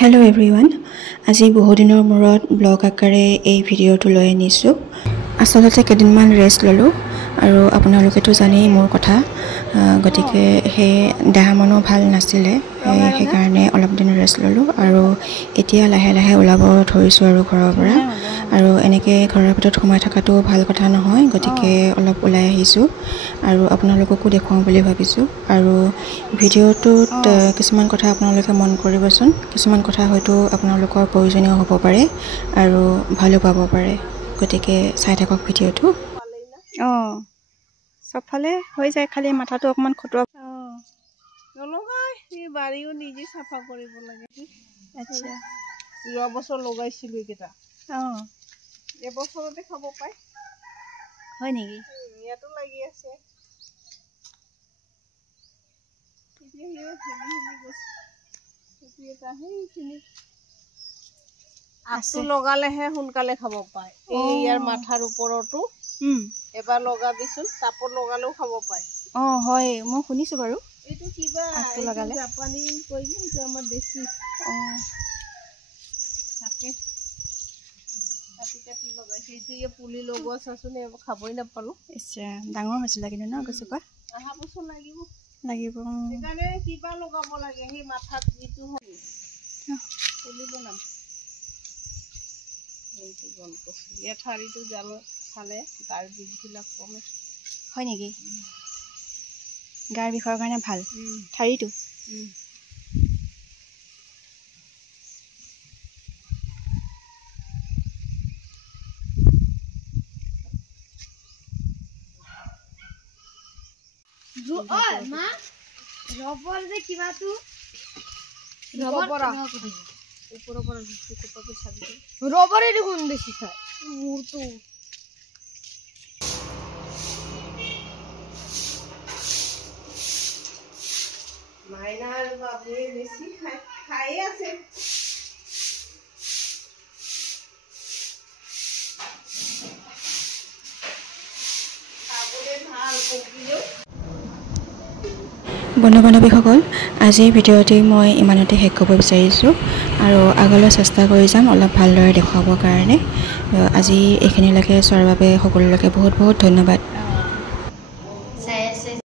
Hello everyone. আজি বহুদিনৰ মূৰত ব্লগ আকাৰে এই ভিডিঅ'টো লৈ আনিছোঁ। আসলতে কেইদিনমান ৰেষ্ট ললো আৰু আপোনালোকেতো জানেই মোৰ কথা। গতিকে হে দেহা মনো ভাল নাছিলে। সেইকাৰণে অলপ দিন ৰেষ্ট ললো আৰু এতিয়া লাহে লাহে ওলাব ধৰিছোঁ আৰু ঘৰৰ পৰা। আৰু এনেকৈ ঘৰৰ ভিতৰত সোমাই থকাটো ভাল কথা নহয়। গতিকে অলপ ওলাই আহিছোঁ আৰু আপোনালোককো দেখুৱাওঁ বুলি ভাবিছোঁ। আৰু ভিডিঅ'টোত কিছুমান কথা আপোনালোকে মন কৰিবচোন। কিছুমান কথা হয়তো আপোনালোকৰ প্ৰয়োজনীয় হ'ব পাৰে আৰু ভালো পাব পাৰে। গতিকে চাই থাকক ভিডিঅ'টো। চবফালে হৈ যায়, খালি মাথাটো অকণমান খটুৱা। নলগাই এই বাৰীও নিজে চাফা কৰিব লাগে। আচ্ছা, যোৱা বছৰ লগাইছিলোঁ এইকেইটা। এবছৰতে খাব পায়। হয় নেকি? ইয়াতো লাগি আছে। আগটো লগালেহে সোনকালে খাব পায়। এই ইয়াৰ মাথাৰ ওপৰতো এবাৰ লগাবিচোন, তাপত লগালেও খাব পায়। হয়, মই শুনিছোঁ বাৰু। এইটো কিবা জাপানী কয় যে, এইটো আমাৰ দেশী থাকে। কাটি কাটি লগাইছে। এইটো পুলি লগোৱা চাচোন, খাবই নাপালো। ডাঙৰ হৈছিলে কিন্তু ন গছজোপা? অহা বছৰ লাগিব। সেইকাৰণে কিবা লগাব লাগে, সেই মাথাত যিটো পুলি বনাম। এইটো বন কচু, ইয়াত ঠাৰিটো জাল খালে গাৰ বিষবিলাক কমে। হয় নেকি? গাৰ বিষৰ কাৰণে ভাল ঠাৰিটো? ৰবৰ যে কিবাটো ৰবৰে দেখোন বেছি খায় মোৰটো। মাইনা আৰু বাবুৱে বেছি খাই আছে। খাবলৈ ভাল পকিলেও। বন্ধু বান্ধৱীসকল, আজিৰ ভিডিঅ'টি মই ইমানতে শেষ কৰিব বিচাৰিছোঁ আৰু আগলৈ চেষ্টা কৰি যাম অলপ ভালদৰে দেখুৱাবৰ কাৰণে। আজি এইখিনিলৈকে চোৱাৰ বাবে সকলোলৈকে বহুত বহুত ধন্যবাদ।